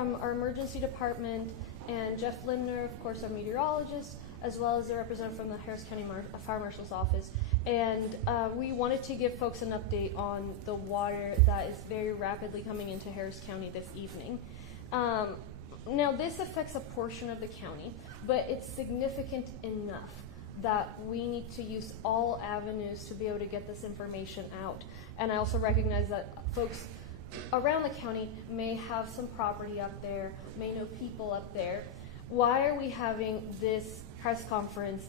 from our emergency department and Jeff Lindner, of course, our meteorologist, as well as the representative from the Harris County Fire Marshal's office. And we wanted to give folks an update on the water that is very rapidly coming into Harris County this evening. Now, this affects a portion of the county, but it's significant enough that we need to use all avenues to be able to get this information out. And I also recognize that folks around the county may have some property up there, may know people up there. Why are we having this press conference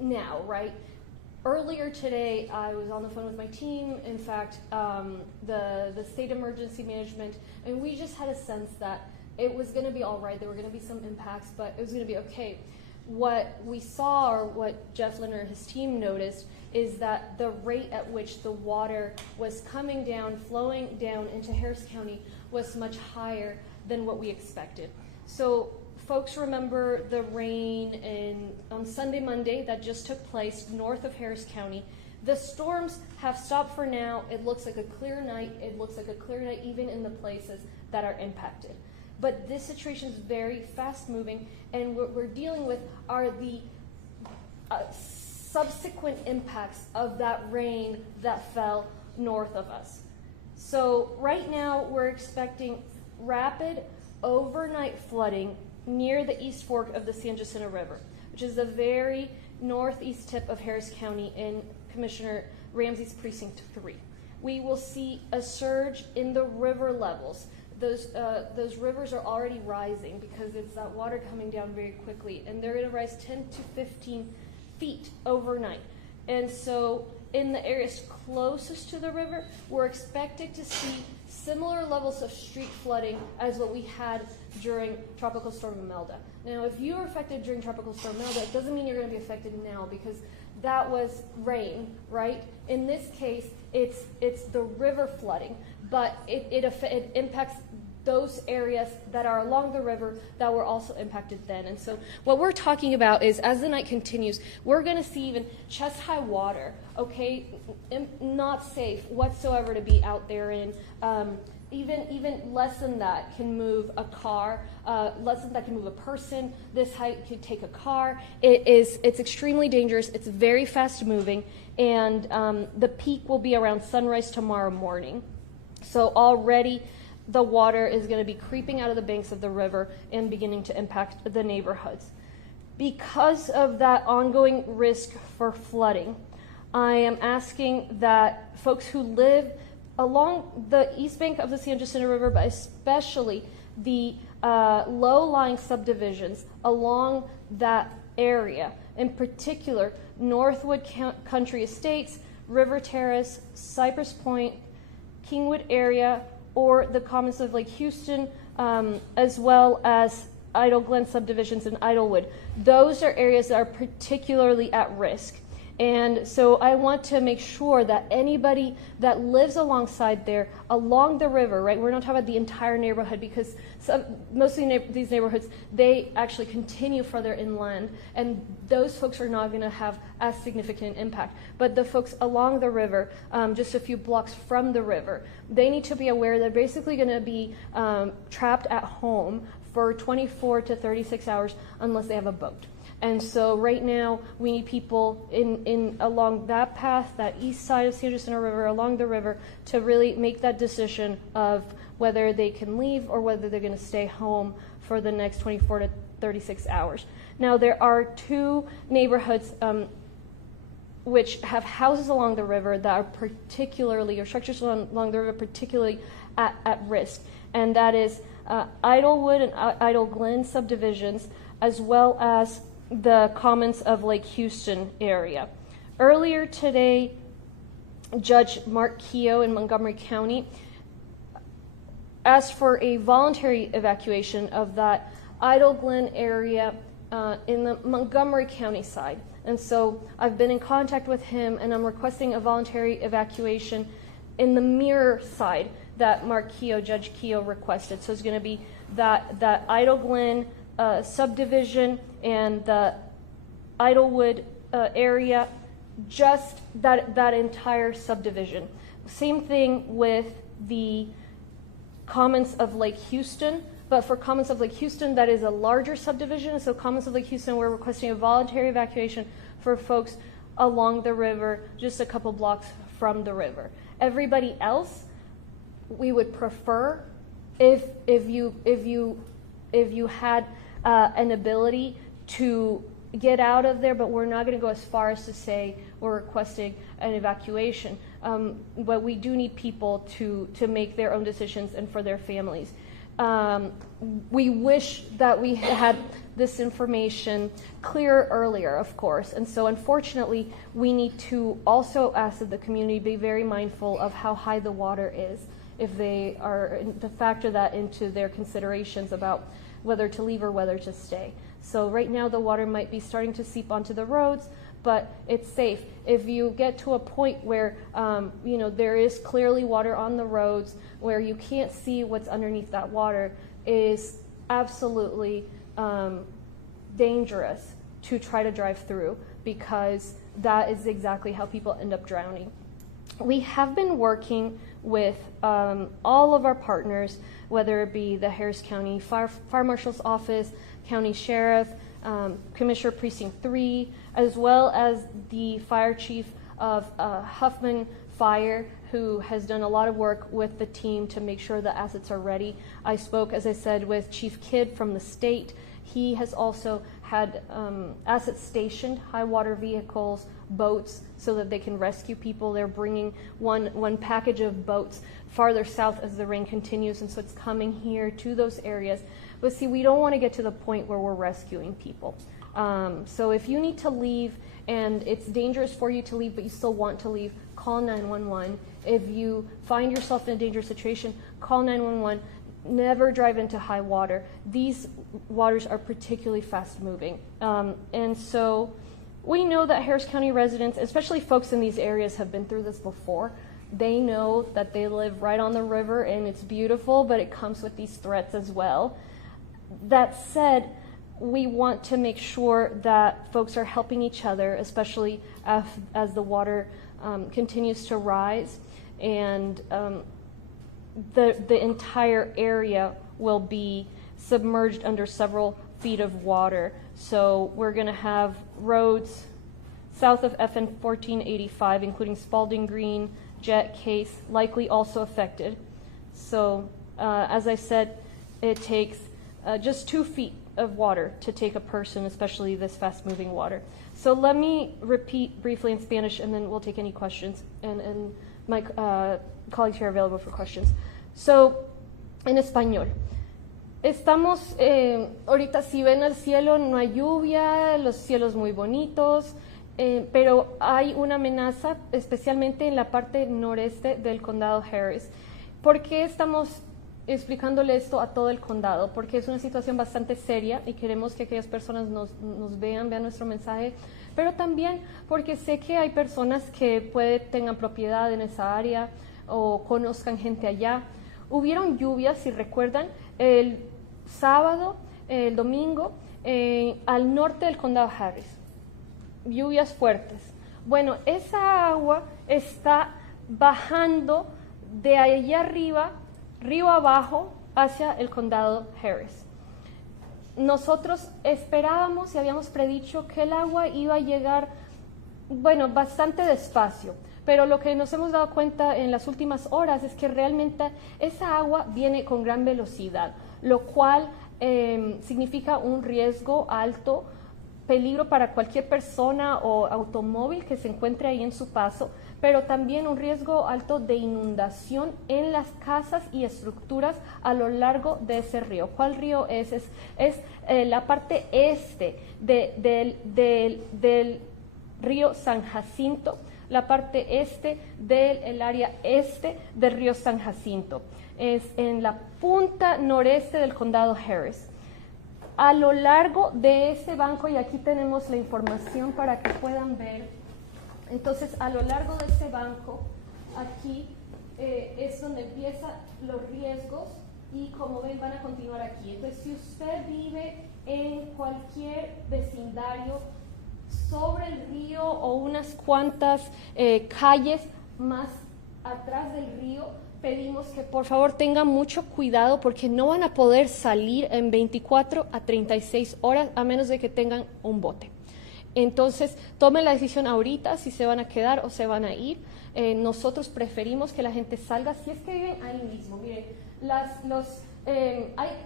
now, right? Earlier today, I was on the phone with my team, in fact, the state emergency management, and we just had a sense that it was going to be all right. There were going to be some impacts, but it was going to be okay. What we saw, or what Jeff Lindner and his team noticed, is that the rate at which the water was coming down, flowing down into Harris County was much higher than what we expected. So folks remember the rain on Sunday, Monday that just took place north of Harris County. The storms have stopped for now. It looks like a clear night. It looks like a clear night even in the places that are impacted. But this situation is very fast moving, and what we're dealing with are the subsequent impacts of that rain that fell north of us. So right now we're expecting rapid overnight flooding near the East Fork of the San Jacinto River, which is the very northeast tip of Harris County in Commissioner Ramsey's Precinct 3. We will see a surge in the river levels. Those rivers are already rising because it's that water coming down very quickly, and they're going to rise 10 to 15 feet overnight. And so in the areas closest to the river, we're expected to see similar levels of street flooding as what we had during Tropical Storm Imelda. Now, if you were affected during Tropical Storm Imelda, it doesn't mean you're going to be affected now, because that was rain, right? In this case, it's the river flooding, but it impacts those areas that are along the river that were also impacted then. And so what we're talking about is, as the night continues, we're going to see even chest-high water, okay? Not safe whatsoever to be out there in. Even less than that can move a car, less than that can move a person. This height could take a car. It's extremely dangerous. It's very fast moving, and the peak will be around sunrise tomorrow morning. So already the water is going to be creeping out of the banks of the river and beginning to impact the neighborhoods. Because of that ongoing risk for flooding, I am asking that folks who live along the east bank of the San Jacinto River, but especially the low-lying subdivisions along that area, in particular Northwood Country Estates, River Terrace, Cypress Point, Kingwood area, or the commons of Lake Houston, as well as Idle Glen subdivisions in Idlewood. Those are areas that are particularly at risk. And so I want to make sure that anybody that lives alongside there, along the river, right, we're not talking about the entire neighborhood, because most of these neighborhoods, they actually continue further inland, and those folks are not going to have as significant impact. But the folks along the river, just a few blocks from the river, they need to be aware they're basically going to be trapped at home for 24 to 36 hours unless they have a boat. And so right now we need people in along that path, that east side of San Jacinto River, along the river, to really make that decision of whether they can leave or whether they're going to stay home for the next 24 to 36 hours. Now, there are two neighborhoods which have houses along the river that are particularly, or structures along the river particularly at risk, and that is Idlewood and Idle Glen subdivisions, as well as the commons of Lake Houston area. Earlier today, Judge Mark Keough in Montgomery County asked for a voluntary evacuation of that Idle Glen area in the Montgomery County side. And so I've been in contact with him, and I'm requesting a voluntary evacuation in the mirror side that Judge Keough requested. So it's going to be that Idle Glen subdivision and the Idlewood area, just that entire subdivision. Same thing with the Commons of Lake Houston. But for Commons of Lake Houston, that is a larger subdivision. So Commons of Lake Houston, we're requesting a voluntary evacuation for folks along the river, just a couple blocks from the river. Everybody else, we would prefer if you had an ability to get out of there, but we're not going to go as far as to say we're requesting an evacuation. But we do need people to make their own decisions and for their families. We wish that we had this information clear earlier, of course. And so unfortunately, we need to also ask that the community be very mindful of how high the water is if they are to factor that into their considerations about whether to leave or whether to stay. So right now the water might be starting to seep onto the roads, but it's safe. If you get to a point where there is clearly water on the roads, where you can't see what's underneath that water, is absolutely dangerous to try to drive through, because that is exactly how people end up drowning. We have been working with all of our partners, whether it be the Harris County Fire Marshal's Office, County Sheriff, Commissioner Precinct 3, as well as the Fire Chief of Huffman Fire, who has done a lot of work with the team to make sure the assets are ready. I spoke, as I said, with Chief Kidd from the state. He has also had assets stationed, high water vehicles, boats, so that they can rescue people. They're bringing one package of boats farther south as the rain continues, and so it's coming here to those areas. But see, we don't want to get to the point where we're rescuing people. So if you need to leave and it's dangerous for you to leave, but you still want to leave, call 911. If you find yourself in a dangerous situation, call 911. Never drive into high water. These waters are particularly fast moving. And so we know that Harris County residents, especially folks in these areas, have been through this before. They know that they live right on the river and it's beautiful, but it comes with these threats as well. That said, we want to make sure that folks are helping each other, especially as the water continues to rise, and the entire area will be submerged under several feet of water. So we're going to have roads south of FN 1485, including Spalding Green, Jet, Case, likely also affected. So as I said, it takes just 2 feet of water to take a person, especially this fast-moving water. So let me repeat briefly in Spanish, and then we'll take any questions. And my colleagues here are available for questions. So, en español. Estamos, ahorita si ven el cielo, no hay lluvia, los cielos muy bonitos, pero hay una amenaza, especialmente en la parte noreste del condado Harris. ¿Por qué estamos explicándole esto a todo el condado? Porque es una situación bastante seria y queremos que aquellas personas nos vean nuestro mensaje, pero también porque sé que hay personas que tengan propiedad en esa área o conozcan gente allá. Hubieron lluvias, si recuerdan, el sábado, el domingo, al norte del condado Harris. Lluvias fuertes. Bueno, esa agua está bajando de allá arriba, río abajo, hacia el condado Harris. Nosotros esperábamos y habíamos predicho que el agua iba a llegar, bastante despacio, pero lo que nos hemos dado cuenta en las últimas horas es que realmente esa agua viene con gran velocidad, lo cual significa un riesgo alto, peligro para cualquier persona o automóvil que se encuentre ahí en su paso, pero también un riesgo alto de inundación en las casas y estructuras a lo largo de ese río. ¿Cuál río es? Es la parte este del río San Jacinto, la parte este del área este del río San Jacinto. Es en la punta noreste del condado Harris. A lo largo de ese banco, y aquí tenemos la información para que puedan ver, entonces a lo largo de ese banco, aquí es donde empiezan los riesgos y como ven van a continuar aquí. Entonces si usted vive en cualquier vecindario sobre el río o unas cuantas calles más atrás del río, pedimos que por favor tengan mucho cuidado porque no van a poder salir en 24 a 36 horas a menos de que tengan un bote. Entonces, tomen la decisión ahorita si se van a quedar o se van a ir. Nosotros preferimos que la gente salga si es que viven ahí mismo. Miren,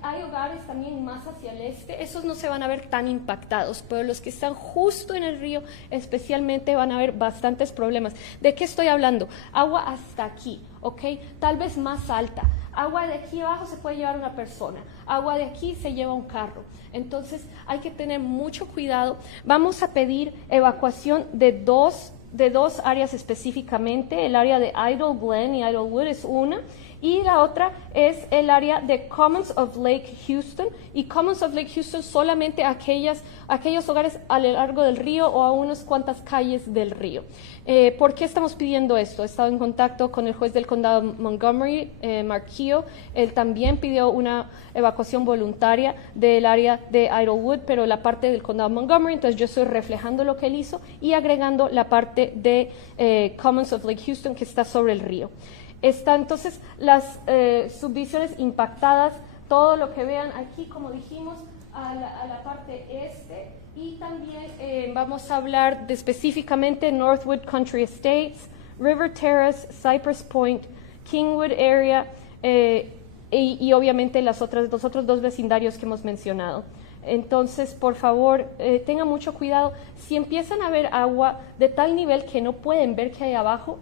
hay hogares también más hacia el este, esos no se van a ver tan impactados, pero los que están justo en el río especialmente van a haber bastantes problemas. ¿De qué estoy hablando? Agua hasta aquí, ¿ok? Tal vez más alta. Agua de aquí abajo se puede llevar una persona, agua de aquí se lleva un carro. Entonces hay que tener mucho cuidado. Vamos a pedir evacuación de dos áreas específicamente. El área de Idle Glen y Idlewood es una, y la otra es el área de Commons of Lake Houston, y Commons of Lake Houston solamente aquellos hogares a lo largo del río o a unas cuantas calles del río. ¿Por qué estamos pidiendo esto? He estado en contacto con el juez del condado Montgomery, Mark Keogh. Él también pidió una evacuación voluntaria del área de Idlewood, pero la parte del condado Montgomery, entonces yo estoy reflejando lo que él hizo y agregando la parte de Commons of Lake Houston que está sobre el río. Está entonces las subdivisiones impactadas, todo lo que vean aquí, como dijimos, a la parte este, y también vamos a hablar de específicamente Northwood Country Estates, River Terrace, Cypress Point, Kingwood Area y obviamente los otros dos vecindarios que hemos mencionado. Entonces, por favor, tengan mucho cuidado. Si empiezan a ver agua de tal nivel que no pueden ver qué hay abajo,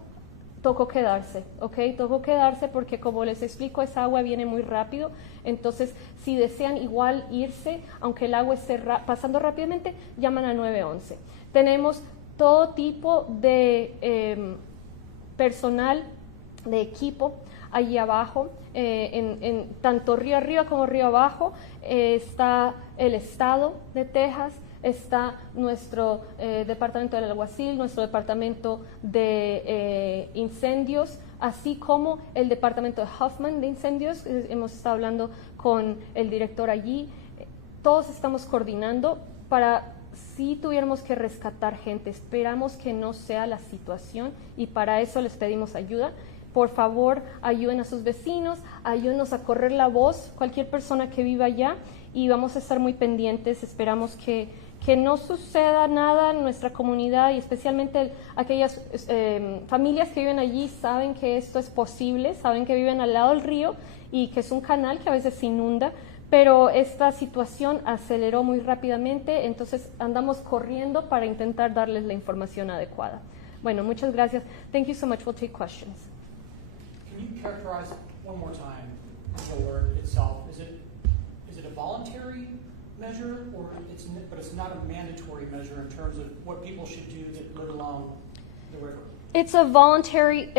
tocó quedarse, ¿ok? Tocó quedarse porque, como les explico, esa agua viene muy rápido. Entonces, si desean igual irse, aunque el agua esté pasando rápidamente, llaman a 911. Tenemos todo tipo de personal, de equipo, allí abajo, en tanto río arriba como río abajo. Está el estado de Texas, está nuestro departamento del alguacil, nuestro departamento de incendios, así como el departamento de Huffman de incendios. Hemos estado hablando con el director allí. Todos estamos coordinando para, si tuviéramos que rescatar gente, esperamos que no sea la situación y para eso les pedimos ayuda. Por favor, ayuden a sus vecinos, ayúdenos a correr la voz, cualquier persona que viva allá, y vamos a estar muy pendientes. Esperamos que no suceda nada en nuestra comunidad, y especialmente aquellas familias que viven allí saben que esto es posible, saben que viven al lado del río y que es un canal que a veces se inunda, pero esta situación aceleró muy rápidamente, entonces andamos corriendo para intentar darles la información adecuada. Bueno, muchas gracias. Thank you so much. We'll take questions. Can you characterize one more time the alert itself? Is it a voluntary measure, but it's not a mandatory measure in terms of what people should do that live along the river? It's a voluntary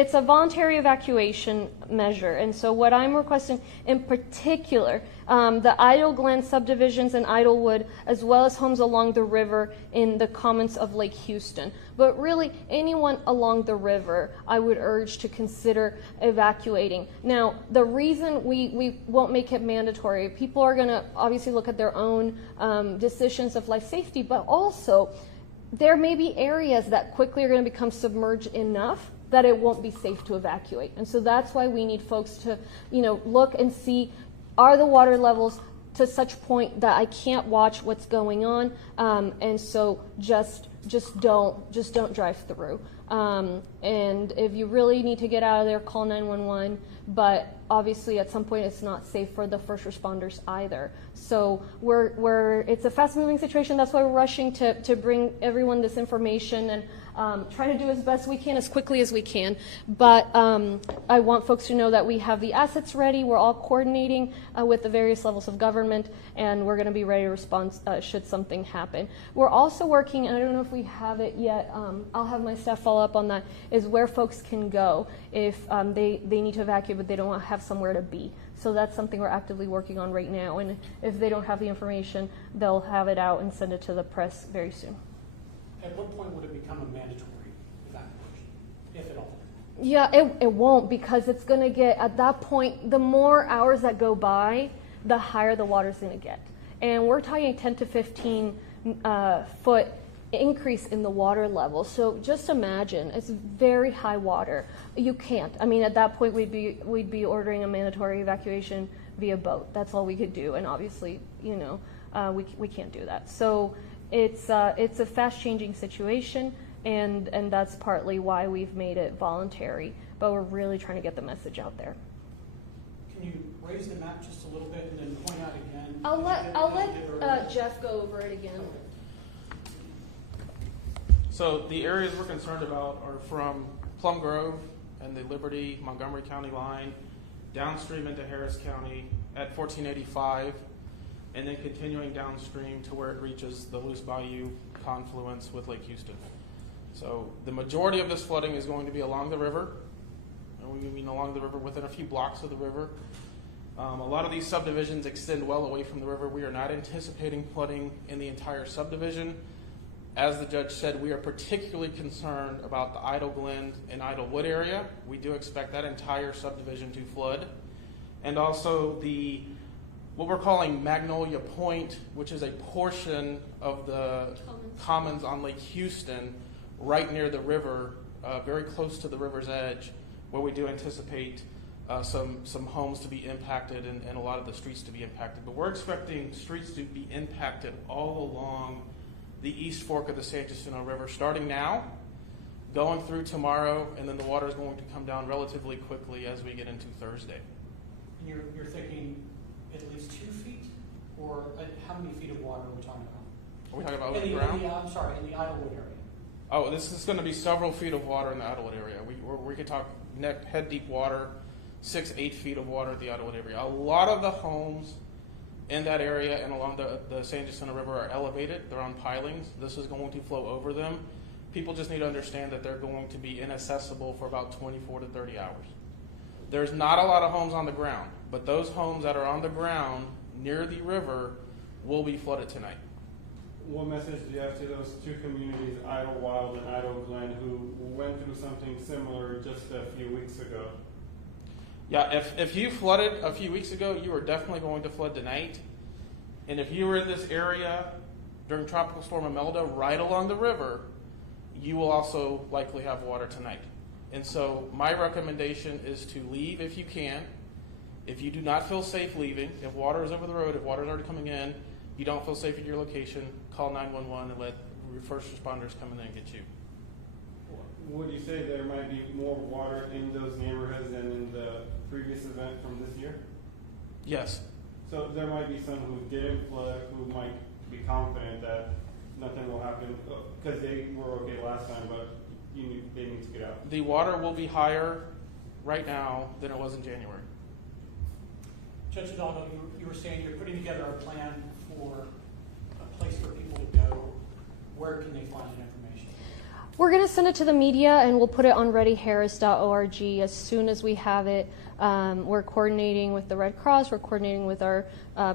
evacuation measure, and so what I'm requesting in particular, the Idle Glen subdivisions in Idlewood, as well as homes along the river in the Commons of Lake Houston. But really, anyone along the river, I would urge to consider evacuating. Now, the reason we won't make it mandatory, people are going to obviously look at their own decisions of life safety, but also there may be areas that quickly are going to become submerged enough that it won't be safe to evacuate. And so that's why we need folks to, look and see, are the water levels to such point that I can't watch what's going on, and so just don't drive through. And if you really need to get out of there, call 911. But obviously, at some point, it's not safe for the first responders either. So it's a fast-moving situation. That's why we're rushing to bring everyone this information and try to do as best we can, as quickly as we can. But I want folks to know that we have the assets ready. We're all coordinating with the various levels of government, and we're going to be ready to respond should something happen. We're also working, and I don't know if we have it yet, I'll have my staff follow up on that, is where folks can go if they need to evacuate but they don't have somewhere to be. So that's something we're actively working on right now, and if they don't have the information, they'll have it out and send it to the press very soon. At what point would it become a mandatory evacuation, if at all? Yeah, it won't, because it's going to get, at that point, the more hours that go by, the higher the water's going to get. And we're talking 10 to 15 foot increase in the water level. So just imagine, it's very high water. You can't. I mean, at that point, we'd be ordering a mandatory evacuation via boat. That's all we could do, and obviously, you know, we can't do that. So it's a fast-changing situation, and that's partly why we've made it voluntary. But we're really trying to get the message out there. Can you raise the map just a little bit and then point out again? I'll let Jeff go over it again. So the areas we're concerned about are from Plum Grove and the Liberty Montgomery County line, downstream into Harris County at 1485, and then continuing downstream to where it reaches the Luce Bayou confluence with Lake Houston. So the majority of this flooding is going to be along the river, and we mean along the river within a few blocks of the river. A lot of these subdivisions extend well away from the river. We are not anticipating flooding in the entire subdivision. As the judge said, we are particularly concerned about the Idle Glen and Idlewood area. We do expect that entire subdivision to flood. And also what we're calling Magnolia Point, which is a portion of the commons on Lake Houston, right near the river, very close to the river's edge, where we do anticipate some homes to be impacted and a lot of the streets to be impacted. But we're expecting streets to be impacted all along the East Fork of the San Jacinto River, starting now, going through tomorrow, and then the water is going to come down relatively quickly as we get into Thursday. And you're thinking at least 2 feet, or how many feet of water are we talking about? Are we talking about in the ground? I'm sorry, in the Idlewood area. Oh, this is going to be several feet of water in the Idlewood area. We could talk head deep water, 6-8 feet of water at the Idlewood area. A lot of the homes in that area and along the San Jacinto River are elevated. They're on pilings. This is going to flow over them. People just need to understand that they're going to be inaccessible for about 24 to 30 hours. There's not a lot of homes on the ground, but those homes that are on the ground near the river will be flooded tonight. What message do you have to those two communities, Idlewild and Idle Glen, who went through something similar just a few weeks ago? Yeah, if you flooded a few weeks ago, you are definitely going to flood tonight. And if you were in this area during Tropical Storm Imelda right along the river, you will also likely have water tonight. And so my recommendation is to leave if you can. If you do not feel safe leaving, if water is over the road, if water is already coming in, you don't feel safe at your location, call 911 and let first responders come in and get you. Would you say there might be more water in those neighborhoods than in the previous event from this year? Yes. So there might be some who didn't flood who might be confident that nothing will happen because they were okay last time, but they need to get out. The water will be higher right now than it was in January. Judge Hidalgo, you were saying you're putting together a plan for a place for people to go. Where can they find that information? We're going to send it to the media, and we'll put it on readyharris.org as soon as we have it. We're coordinating with the Red Cross. We're coordinating with our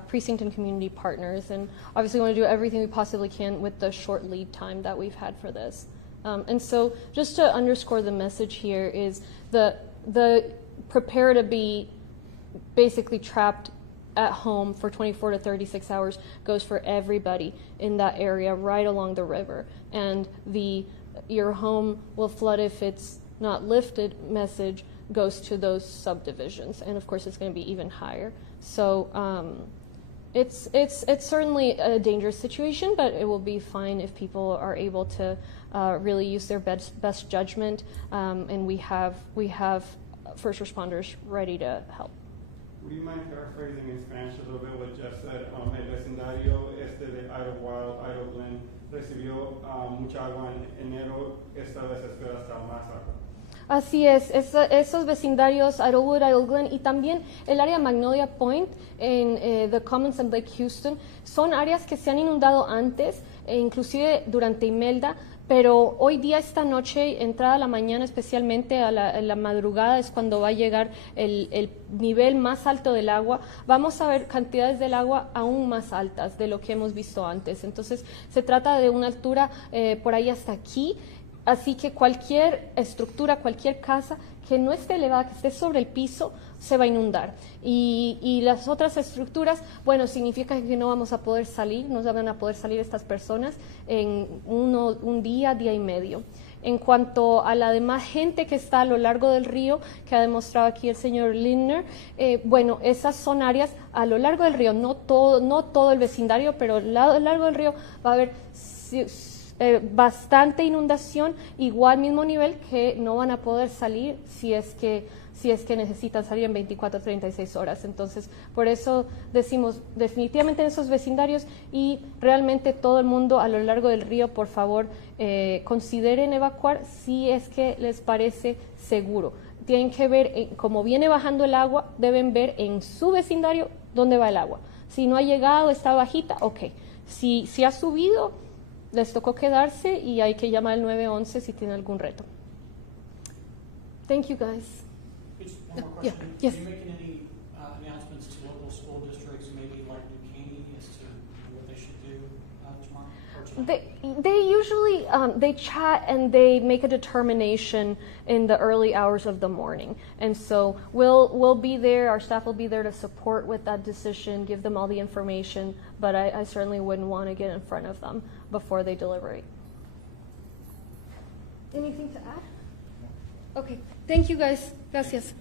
precinct and community partners, and obviously we want to do everything we possibly can with the short lead time that we've had for this. And so just to underscore the message here is the prepare to be basically trapped at home for 24 to 36 hours goes for everybody in that area right along the river. And your home will flood if it's not lifted message goes to those subdivisions. And of course it's going to be even higher. So it's certainly a dangerous situation, but it will be fine if people are able to really use their best judgment. And we have first responders ready to help. Would you mind paraphrasing in Spanish a little bit what Jeff said? El vecindario de Idlewild, Idle Glen, recibió mucha agua en enero, esta vez espera hasta más agua. Así es, esos vecindarios, Idlewood, Idle Glen y también el área Magnolia Point en The Commons and Lake Houston son áreas que se han inundado antes, inclusive durante Imelda, pero hoy día, esta noche, entrada a la mañana, especialmente a la madrugada, es cuando va a llegar el nivel más alto del agua. Vamos a ver cantidades del agua aún más altas de lo que hemos visto antes. Entonces, se trata de una altura por ahí hasta aquí. Así que cualquier estructura, cualquier casa que no esté elevada, que esté sobre el piso, se va a inundar. Y las otras estructuras, bueno, significa que no vamos a poder salir, no van a poder salir estas personas en un día y medio. En cuanto a la demás gente que está a lo largo del río, que ha demostrado aquí el señor Lindner, bueno, esas son áreas a lo largo del río, no todo el vecindario, pero a lo largo del río va a haber bastante inundación, igual mismo nivel, que no van a poder salir si es que necesitan salir en 24 o 36 horas. Entonces, por eso decimos definitivamente en esos vecindarios y realmente todo el mundo a lo largo del río, por favor, consideren evacuar si es que les parece seguro. Tienen que ver, como viene bajando el agua, deben ver en su vecindario dónde va el agua. Si no ha llegado, está bajita, ok. Si ha subido, les tocó quedarse y hay que llamar al 911 si tienen algún reto. Thank you, guys. Just one more Yeah, question. yes. Are you making any announcements to local school districts, maybe like New Caney, as to what they should do tomorrow or tonight? They usually they chat and they make a determination in the early hours of the morning, and so we'll be there. Our staff will be there to support with that decision, give them all the information. But I certainly wouldn't want to get in front of them before they deliberate. Anything to add? Okay. Thank you, guys. Gracias.